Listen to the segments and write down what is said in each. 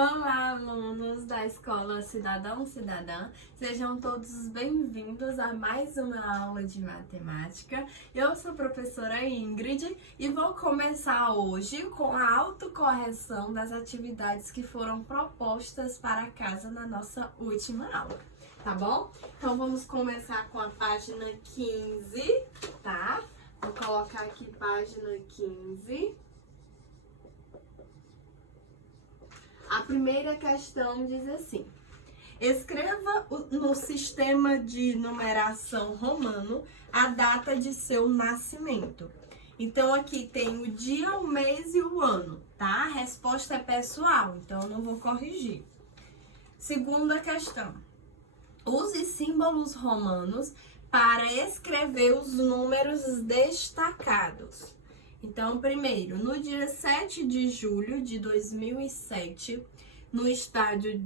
Olá, alunos da Escola Cidadão Cidadã, sejam todos bem-vindos a mais uma aula de matemática. Eu sou a professora Ingrid e vou começar hoje com a autocorreção das atividades que foram propostas para casa na nossa última aula, tá bom? Então vamos começar com a página 15, tá? Vou colocar aqui página 15. A primeira questão diz assim: escreva no sistema de numeração romano a data de seu nascimento. Então, aqui tem o dia, o mês e o ano, tá? A resposta é pessoal, então eu não vou corrigir. Segunda questão: use símbolos romanos para escrever os números destacados. Então, primeiro, no dia 7 de julho de 2007, no Estádio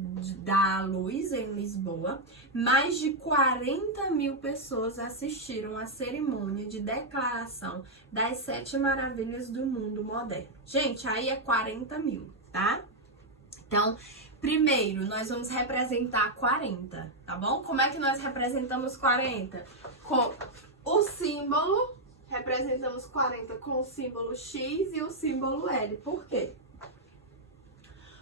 da Luz, em Lisboa, mais de 40 mil pessoas assistiram à cerimônia de declaração das 7 maravilhas do mundo moderno. Gente, aí é 40 mil, tá? Então, primeiro, nós vamos representar 40, tá bom? Como é que nós representamos 40? Com o símbolo... Representamos 40 com o símbolo X e o símbolo L. Por quê?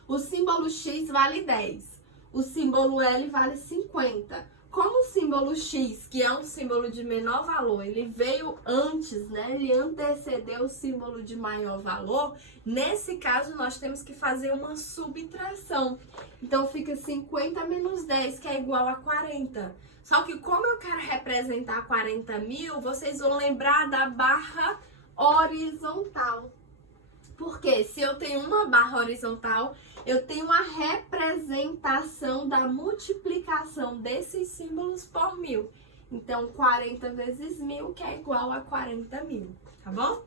O símbolo X vale 10. O símbolo L vale 50. Como o símbolo X, que é um símbolo de menor valor, ele veio antes, né? Ele antecedeu o símbolo de maior valor. Nesse caso, nós temos que fazer uma subtração. Então, fica 50 menos 10, que é igual a 40. Só que como eu quero representar 40 mil, vocês vão lembrar da barra horizontal. Porque se eu tenho uma barra horizontal, eu tenho a representação da multiplicação desses símbolos por mil. Então, 40 vezes 1000, que é igual a 40 mil, tá bom?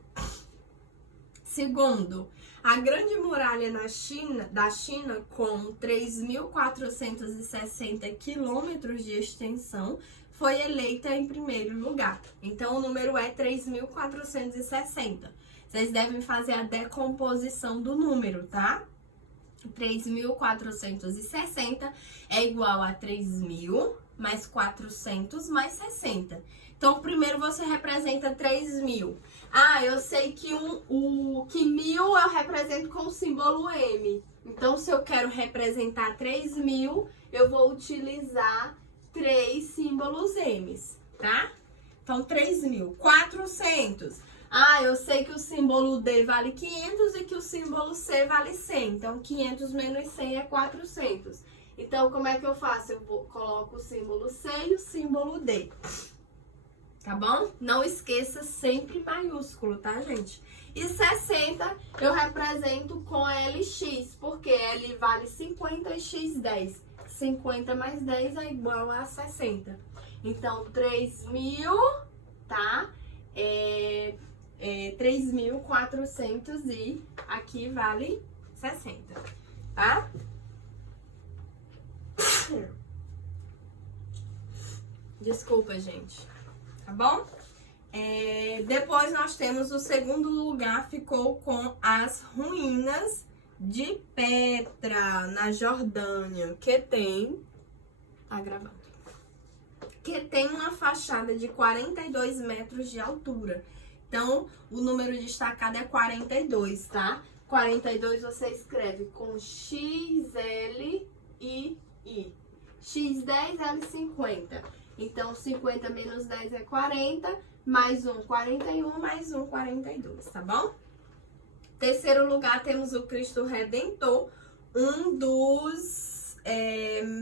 Segundo, a Grande Muralha da China, com 3.460 quilômetros de extensão, foi eleita em primeiro lugar. Então, o número é 3.460. Vocês devem fazer a decomposição do número, tá? 3.460 é igual a 3.000 mais 400 mais 60. Então, primeiro você representa 3.000. Ah, eu sei que que 1000 eu represento com o símbolo M. Então, se eu quero representar 3.000, eu vou utilizar 3 símbolos M's, tá? Então, 3.000. 400. Ah, eu sei que o símbolo D vale 500 e que o símbolo C vale 100. Então, 500 menos 100 é 400. Então, como é que eu faço? Eu coloco o símbolo C e o símbolo D. Tá bom? Não esqueça sempre maiúsculo, tá, gente? E 60 eu represento com LX, porque L vale 50 e X 10. 50 mais 10 é igual a 60. Então, 3.000, tá? 3.400 e aqui vale 60, tá? Desculpa, gente. Tá bom? Depois nós temos o segundo lugar, ficou com as ruínas de Petra, na Jordânia, que tem... Tá gravando. Que tem uma fachada de 42 metros de altura. Então, o número destacado é 42, tá? 42 você escreve com XL e I. X10, L50. Então, 50 menos 10 é 40, mais 1, 41, mais 1, 42, tá bom? Terceiro lugar, temos o Cristo Redentor, um dos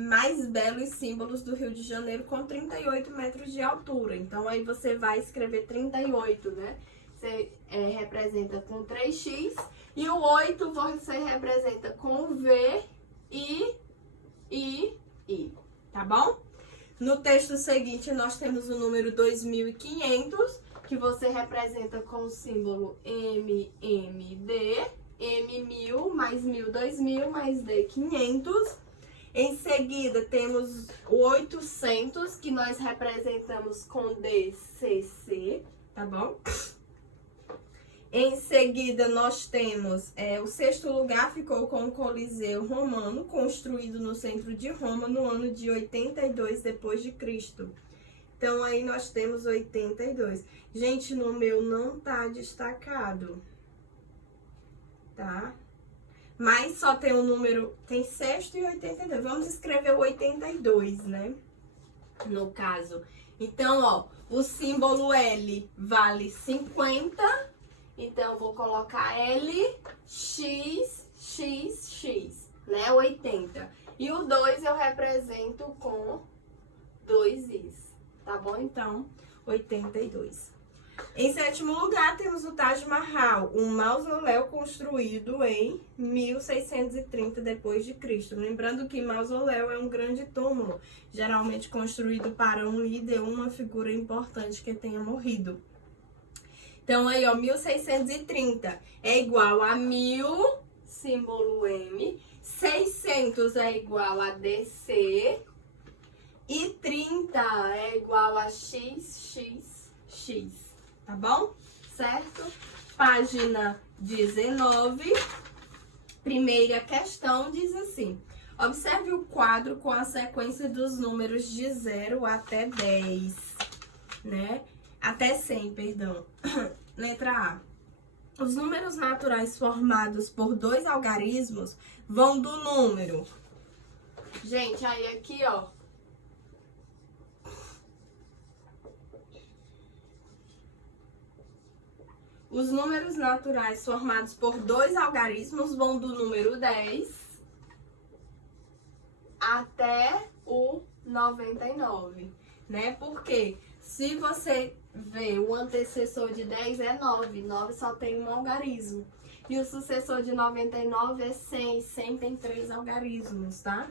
mais belos símbolos do Rio de Janeiro, com 38 metros de altura. Então, aí você vai escrever 38, né? Você representa com 3x, e o 8 você representa com V, I, tá bom? No texto seguinte, nós temos o número 2.500, que você representa com o símbolo MMD, M1000, mais 1000, 2000, mais D, 500. Em seguida, temos o 800, que nós representamos com DCC, tá bom? Em seguida, nós temos o sexto lugar ficou com o Coliseu Romano, construído no centro de Roma no ano de 82 depois de Cristo. Então, aí nós temos 82. Gente, no meu não tá destacado, tá? Mas só tem o número, tem sexto e 82. Vamos escrever o 82, né? No caso. Então, ó, o símbolo L vale 50. Então, vou colocar L, X, X, X, né? 80. E o 2 eu represento com 2 Is, tá bom? Então, 82. Em sétimo lugar, temos o Taj Mahal, um mausoléu construído em 1630 depois de Cristo. Lembrando que mausoléu é um grande túmulo, geralmente construído para um líder ou uma figura importante que tenha morrido. Então, aí, ó, 1630 é igual a 1000, símbolo M, 600 é igual a DC e 30 é igual a XXX, tá bom? Certo? Página 19, primeira questão diz assim: observe o quadro com a sequência dos números de 0 até 10, né? Até 100, perdão. Letra A. Os números naturais formados por dois algarismos vão do número. Gente, aí aqui, ó. Os números naturais formados por dois algarismos vão do número 10 até o 99, né? Porque se você ver o antecessor de 10 é 9, 9 só tem um algarismo. E o sucessor de 99 é 100, 100 tem 3 algarismos, tá?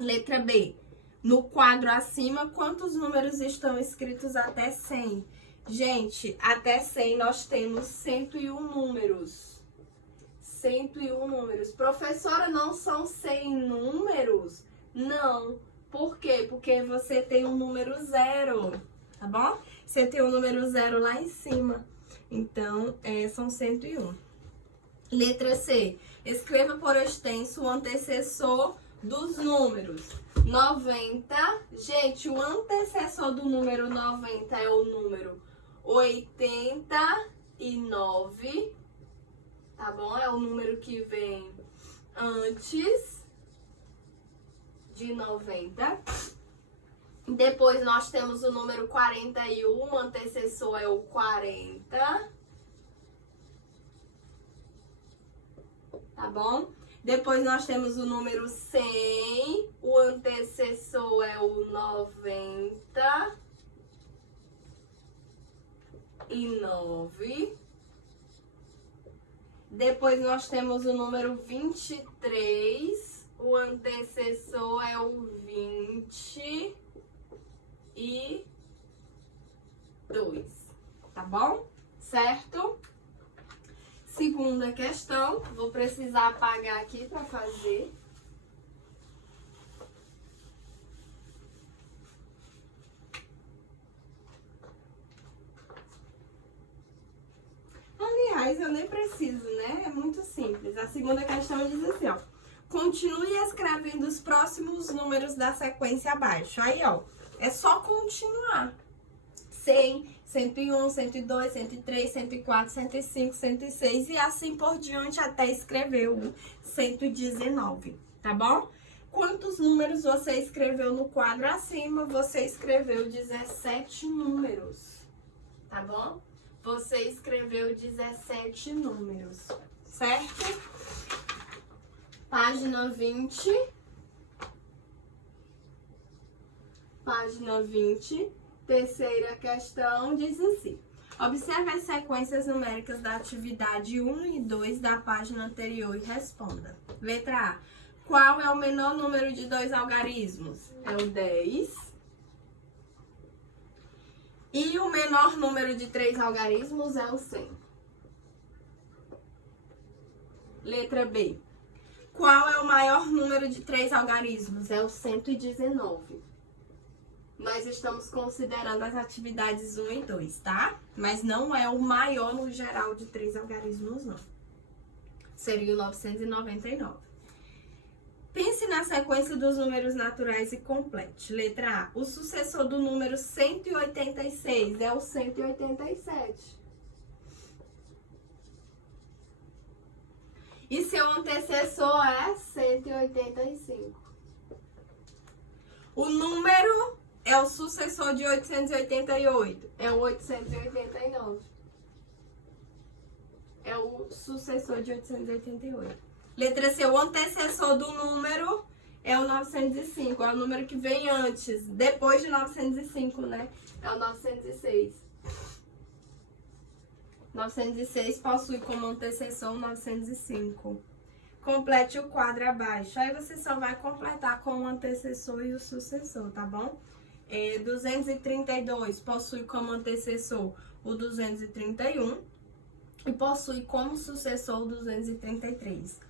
Letra B. No quadro acima, quantos números estão escritos até 100? Gente, até 100 nós temos 101 números. 101 números. Professora, não são 100 números? Não. Por quê? Porque você tem um número 0, tá bom? Você tem o número 0 lá em cima. Então, são 101. Letra C. Escreva por extenso o antecessor dos números. 90. Gente, o antecessor do número 90 é o número 89. Tá bom? É o número que vem antes de 90. Depois nós temos o número 41, o antecessor é o 40. Tá bom? Depois nós temos o número 100, o antecessor é o 99. Depois nós temos o número 23, o antecessor é o 20. E 2, tá bom? Certo? Segunda questão, vou precisar apagar aqui para fazer. Aliás, eu nem preciso, né? É muito simples. A segunda questão diz assim, ó: continue escrevendo os próximos números da sequência abaixo. Aí, ó, é só continuar. 100, 101, 102, 103, 104, 105, 106 e assim por diante até escrever o 119, tá bom? Quantos números você escreveu no quadro acima? Você escreveu 17 números, tá bom? Você escreveu 17 números, certo? Página 20. Página 20, terceira questão, diz assim: observe as sequências numéricas da atividade 1 e 2 da página anterior e responda. Letra A. Qual é o menor número de dois algarismos? É o 10. E o menor número de 3 algarismos é o 100. Letra B. Qual é o maior número de 3 algarismos? É o 119. nós estamos considerando as atividades 1 e 2, tá? Mas não é o maior no geral de 3 algarismos, não. Seria o 999. Pense na sequência dos números naturais e complete. Letra A. O sucessor do número 186 é o 187. E seu antecessor é 185. O número é o sucessor de 888. É o 889. É o sucessor de 888. Letra C, o antecessor do número é o 905. É o número que vem antes, depois de 905, né? É o 906. 906 possui como antecessor o 905. Complete o quadro abaixo. Aí você só vai completar com o antecessor e o sucessor, tá bom? 232 possui como antecessor o 231 e possui como sucessor o 233.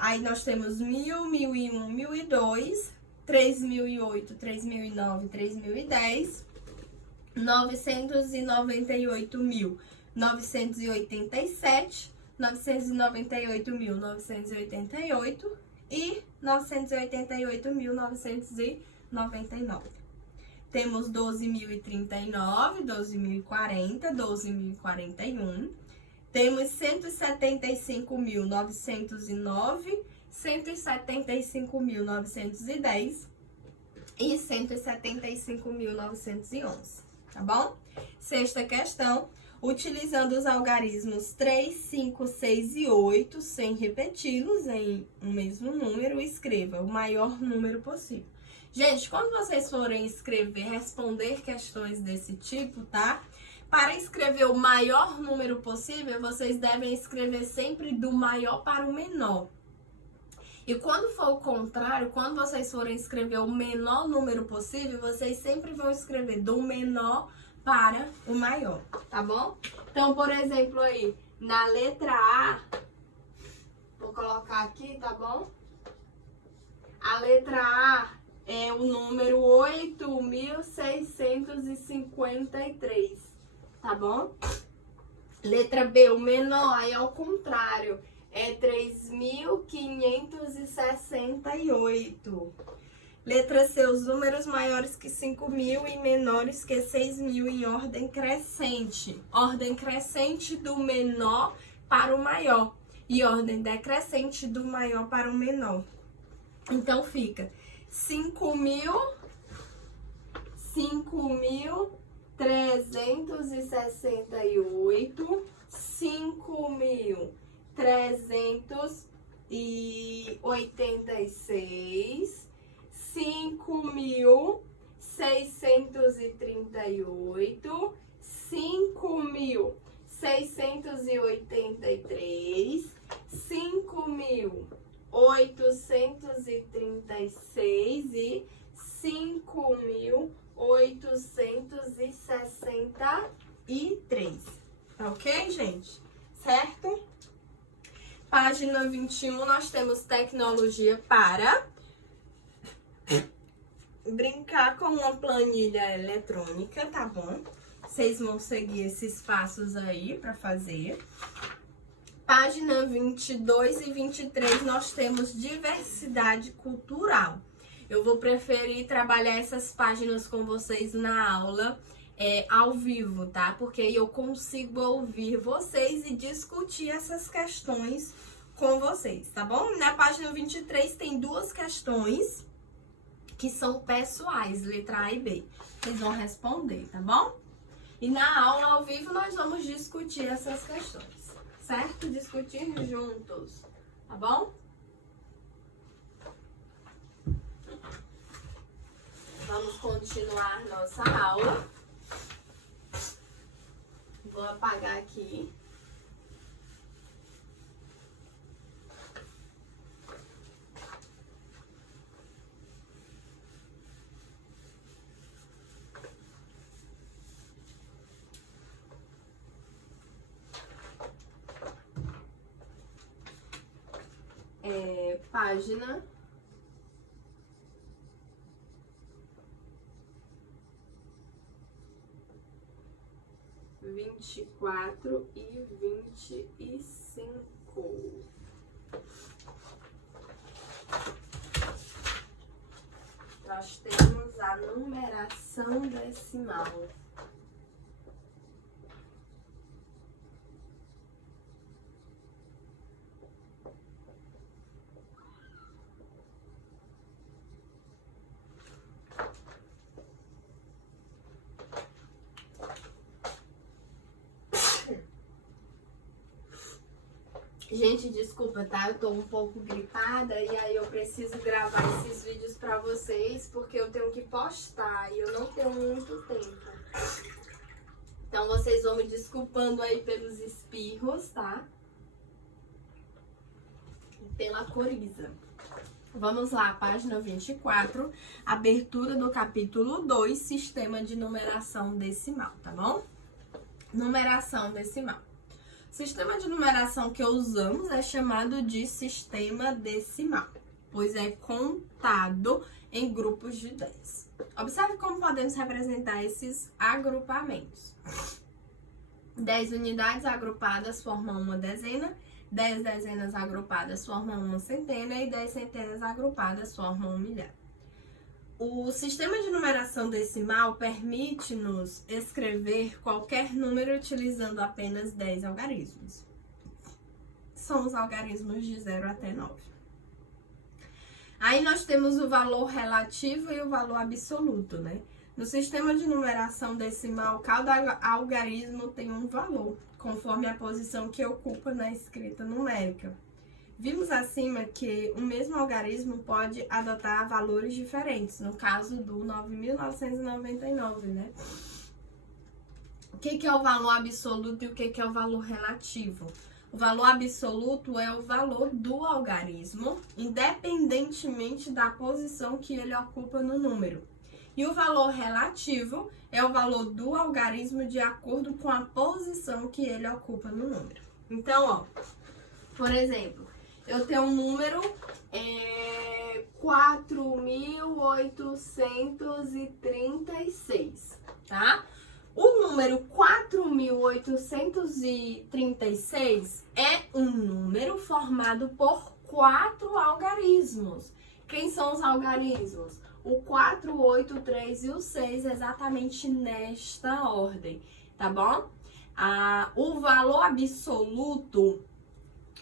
Aí nós temos 1000, 1001, 1002, 3008, 3009, 3010, 998.987, 998.988 e 988.999. Temos 12.039, 12.040, 12.041. Temos 175.909, 175.910 e 175.911, tá bom? Sexta questão. Utilizando os algarismos 3, 5, 6 e 8, sem repeti-los em um mesmo número, escreva o maior número possível. Gente, quando vocês forem escrever, responder questões desse tipo, tá? Para escrever o maior número possível, vocês devem escrever sempre do maior para o menor. E quando for o contrário, quando vocês forem escrever o menor número possível, vocês sempre vão escrever do menor para o maior, tá bom? Então, por exemplo, aí, na letra A, vou colocar aqui, tá bom? A letra A é o número 8.653, tá bom? Letra B, o menor, aí ao contrário, é 3.568. Letra C, os números maiores que 5.000 e menores que 6.000 em ordem crescente. Ordem crescente do menor para o maior e ordem decrescente do maior para o menor. Então fica 5.368, 5.386, 5.638, 5.683, 5.836 e 5.863. Tá ok, gente? Certo? Página 21, nós temos tecnologia para brincar com uma planilha eletrônica, tá bom? Vocês vão seguir esses passos aí para fazer. Página 22 e 23, nós temos diversidade cultural. Eu vou preferir trabalhar essas páginas com vocês na aula ao vivo, tá? Porque eu consigo ouvir vocês e discutir essas questões com vocês, tá bom? Na página 23 tem duas questões que são pessoais, letra A e B. Vocês vão responder, tá bom? E na aula ao vivo nós vamos discutir essas questões, certo? Discutir juntos, tá bom? Vamos continuar nossa aula. Vou apagar aqui. Página 4,25. Nós temos a numeração decimal. Gente, desculpa, tá? Eu tô um pouco gripada e aí eu preciso gravar esses vídeos pra vocês porque eu tenho que postar e eu não tenho muito tempo. Então vocês vão me desculpando aí pelos espirros, tá? E pela coriza. Vamos lá, página 24, abertura do capítulo 2, sistema de numeração decimal, tá bom? Numeração decimal. O sistema de numeração que usamos é chamado de sistema decimal, pois é contado em grupos de 10. Observe como podemos representar esses agrupamentos. 10 unidades agrupadas formam uma dezena, 10 dezenas agrupadas formam uma centena e 10 centenas agrupadas formam um milhar. O sistema de numeração decimal permite-nos escrever qualquer número utilizando apenas 10 algarismos. São os algarismos de 0 até 9. Aí nós temos o valor relativo e o valor absoluto, né? No sistema de numeração decimal, cada algarismo tem um valor, conforme a posição que ocupa na escrita numérica. Vimos acima que o mesmo algarismo pode adotar valores diferentes, no caso do 9.999, né? O que é o valor absoluto e o que é o valor relativo? O valor absoluto é o valor do algarismo, independentemente da posição que ele ocupa no número. E o valor relativo é o valor do algarismo de acordo com a posição que ele ocupa no número. Então, ó, por exemplo, eu tenho um número 4.836, tá? O número 4.836 é um número formado por 4 algarismos. Quem são os algarismos? O 4, o 8, o 3 e o 6, exatamente nesta ordem, tá bom? O valor absoluto,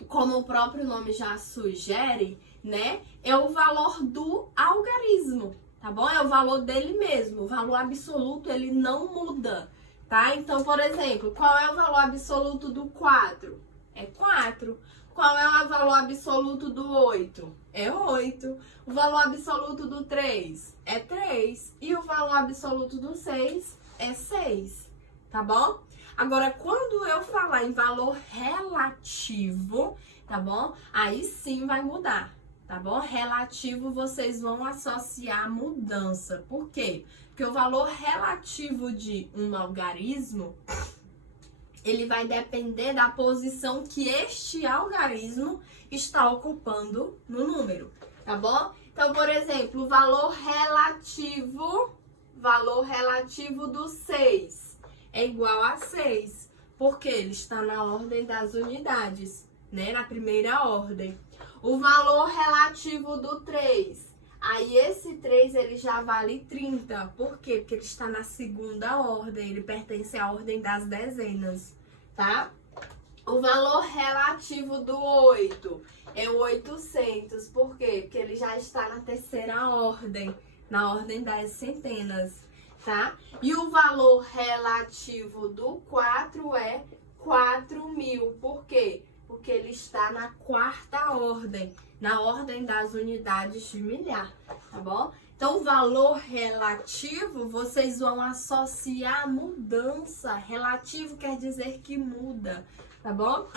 como o próprio nome já sugere, né, é o valor do algarismo, tá bom? É o valor dele mesmo. O valor absoluto, ele não muda, tá? Então, por exemplo, qual é o valor absoluto do 4? É 4. Qual é o valor absoluto do 8? É 8. O valor absoluto do 3? É 3. E o valor absoluto do 6 é 6, tá bom? Agora, quando eu falar em valor relativo, tá bom? Aí sim vai mudar, tá bom? Relativo, vocês vão associar mudança. Por quê? Porque o valor relativo de um algarismo, ele vai depender da posição que este algarismo está ocupando no número, tá bom? Então, por exemplo, o valor relativo do 6 é igual a 6, porque ele está na ordem das unidades, né? Na primeira ordem. O valor relativo do 3, aí esse 3 ele já vale 30. Por quê? Porque ele está na segunda ordem, ele pertence à ordem das dezenas, tá? O valor relativo do 8 é o 800. Por quê? Porque ele já está na terceira ordem, na ordem das centenas, tá? E o valor relativo do 4 é 4.000. Por quê? Porque ele está na quarta ordem, na ordem das unidades de milhar, tá bom? Então, o valor relativo, vocês vão associar a mudança. Relativo quer dizer que muda, tá bom?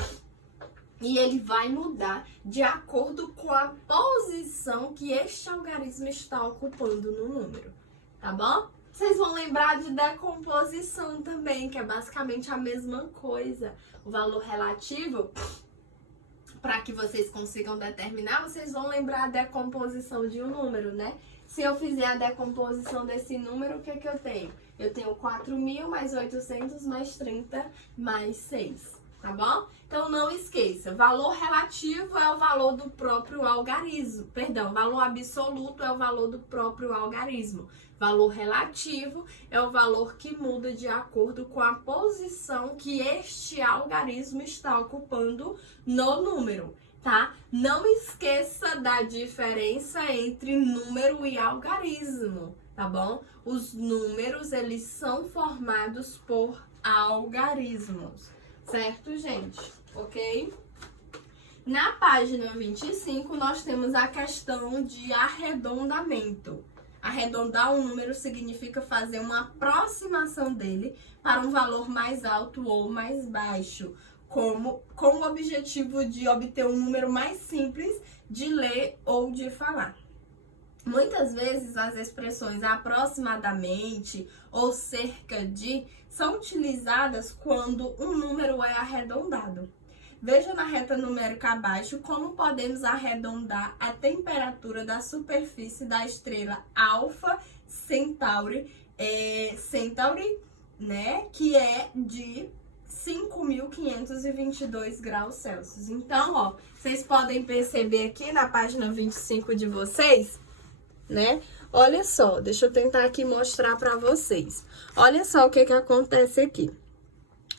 E ele vai mudar de acordo com a posição que este algarismo está ocupando no número, tá bom? Vocês vão lembrar de decomposição também, que é basicamente a mesma coisa. O valor relativo, para que vocês consigam determinar, vocês vão lembrar a decomposição de um número, né? Se eu fizer a decomposição desse número, o que eu tenho? Eu tenho 4.000 mais 800 mais 30 mais 6, tá bom? Então, não esqueça, valor relativo é o valor do próprio algarismo. Perdão, valor absoluto é o valor do próprio algarismo. Valor relativo é o valor que muda de acordo com a posição que este algarismo está ocupando no número, tá? Não esqueça da diferença entre número e algarismo, tá bom? Os números, eles são formados por algarismos, certo, gente? Ok? Na página 25, nós temos a questão de arredondamento. Arredondar um número significa fazer uma aproximação dele para um valor mais alto ou mais baixo, com o objetivo de obter um número mais simples de ler ou de falar. Muitas vezes as expressões aproximadamente ou cerca de são utilizadas quando um número é arredondado. Veja na reta numérica abaixo como podemos arredondar a temperatura da superfície da estrela Alpha Centauri, né, que é de 5.522 graus Celsius. Então, ó, vocês podem perceber aqui na página 25 de vocês, né? Olha só, deixa eu tentar aqui mostrar para vocês. Olha só o que acontece aqui.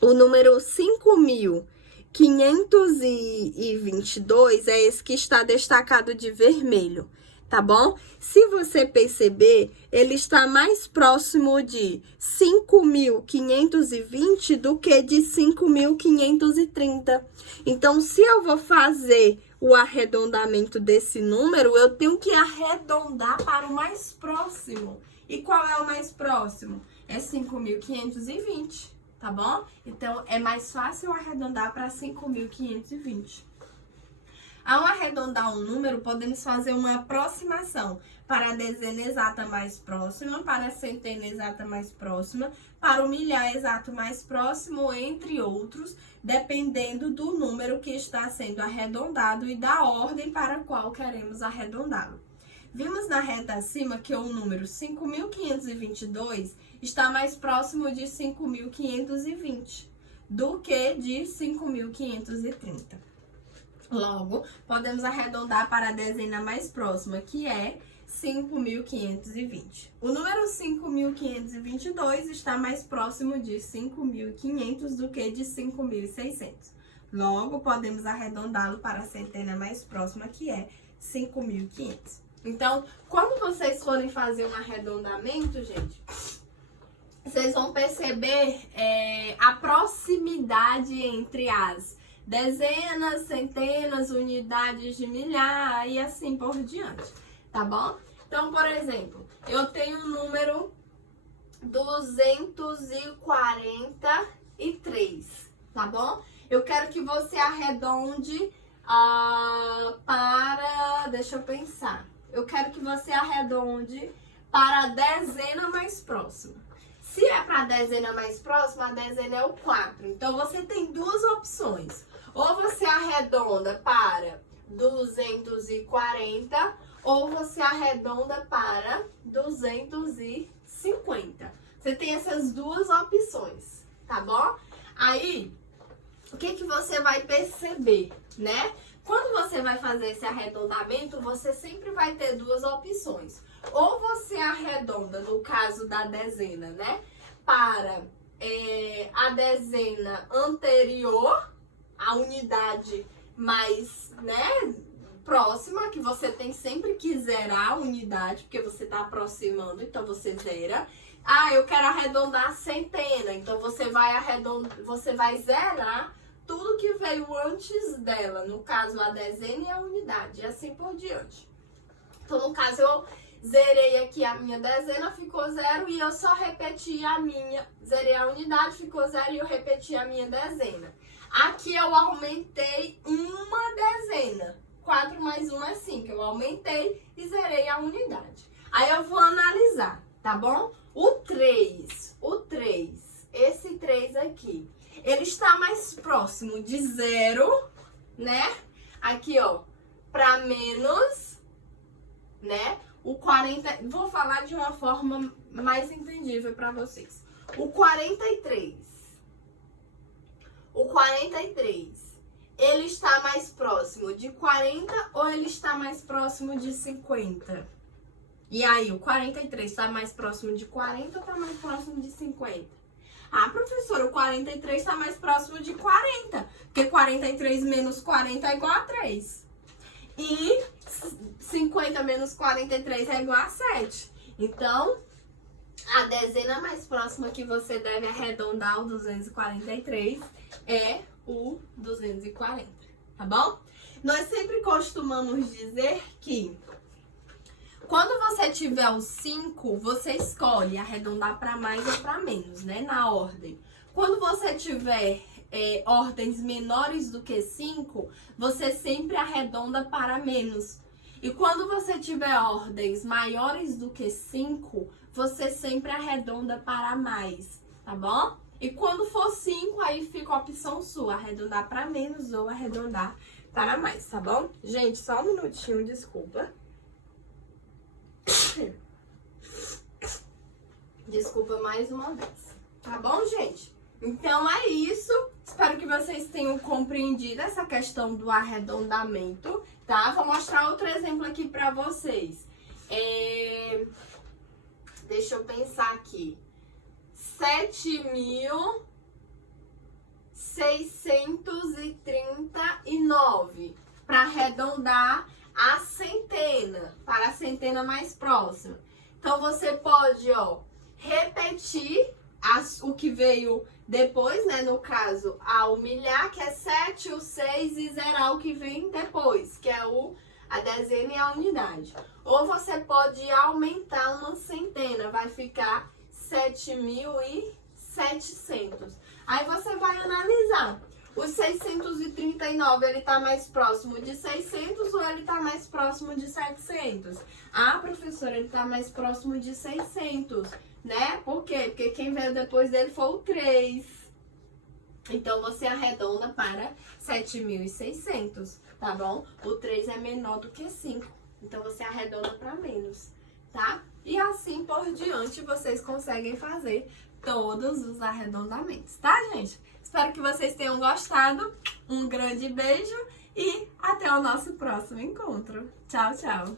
O número 5.522 é esse que está destacado de vermelho, tá bom? Se você perceber, ele está mais próximo de 5.520 do que de 5.530. Então, se eu vou fazer o arredondamento desse número, eu tenho que arredondar para o mais próximo. E qual é o mais próximo? É 5.520, tá bom? Então, é mais fácil arredondar para 5.520. Ao arredondar um número, podemos fazer uma aproximação para a dezena exata mais próxima, para a centena exata mais próxima, para o milhar exato mais próximo, entre outros, dependendo do número que está sendo arredondado e da ordem para a qual queremos arredondá-lo. Vimos na reta acima que o número 5.522 está mais próximo de 5.520 do que de 5.530. Logo, podemos arredondar para a dezena mais próxima, que é 5.520. O número 5.522 está mais próximo de 5.500 do que de 5.600. Logo, podemos arredondá-lo para a centena mais próxima, que é 5.500. Então, quando vocês forem fazer um arredondamento, gente, vocês vão perceber a proximidade entre as dezenas, centenas, unidades de milhar e assim por diante, tá bom? Então, por exemplo, eu tenho o número 243, tá bom? Eu quero que você arredonde para... Deixa eu pensar. Eu quero que você arredonde para a dezena mais próxima. Se é para a dezena mais próxima, a dezena é o 4. Então, você tem duas opções. Ou você arredonda para 240, ou você arredonda para 250. Você tem essas duas opções, tá bom? Aí, o que você vai perceber, né? Quando você vai fazer esse arredondamento, você sempre vai ter duas opções. Ou você arredonda, no caso da dezena, né? Para a dezena anterior, a unidade mais, né, próxima, que você tem sempre que zerar a unidade, porque você está aproximando, então você zera. Ah, eu quero arredondar a centena, então você vai zerar tudo que veio antes dela, no caso a dezena e a unidade, e assim por diante. Então, no caso, eu zerei aqui a minha dezena, ficou 0, e eu só repeti zerei a unidade, ficou 0, e eu repeti a minha dezena. Aqui eu aumentei uma dezena. 4 mais 1 é 5. Eu aumentei e zerei a unidade. Aí eu vou analisar, tá bom? O 3, esse 3 aqui, ele está mais próximo de 0, né? Aqui, ó, para menos, né? o 40... Vou falar de uma forma mais entendível para vocês. O 43, ele está mais próximo de 40 ou ele está mais próximo de 50? E aí, o 43 está mais próximo de 40 ou está mais próximo de 50? Ah, professora, o 43 está mais próximo de 40, porque 43 menos 40 é igual a 3. E 50 menos 43 é igual a 7. Então, a dezena mais próxima que você deve arredondar ao 243 é o 240, tá bom? Nós sempre costumamos dizer que quando você tiver o 5, você escolhe arredondar para mais ou para menos, né? Na ordem. Quando você tiver ordens menores do que 5, você sempre arredonda para menos. E quando você tiver ordens maiores do que 5, você sempre arredonda para mais, tá bom? E quando for 5, aí fica a opção sua, arredondar para menos ou arredondar para mais, tá bom? Gente, só um minutinho, desculpa. Desculpa mais uma vez, tá bom, gente? Então é isso. Espero que vocês tenham compreendido essa questão do arredondamento, tá? Vou mostrar outro exemplo aqui pra vocês. Deixa eu pensar aqui. 7.639 para arredondar a centena, para a centena mais próxima. Então, você pode, repetir o que veio depois, né? No caso, ao milhar, que é 7, o 6, e zerar o que vem depois, que é a dezena e a unidade. Ou você pode aumentar uma centena, vai ficar 7.700. Aí você vai analisar. O 639, ele tá mais próximo de 600 ou ele tá mais próximo de 700? Ah, professora, ele tá mais próximo de 600, né? Por quê? Porque quem veio depois dele foi o 3. Então, você arredonda para 7.600, tá bom? O 3 é menor do que 5. Então, você arredonda para menos, tá? E assim por diante, vocês conseguem fazer todos os arredondamentos, tá, gente? Espero que vocês tenham gostado. Um grande beijo e até o nosso próximo encontro. Tchau, tchau!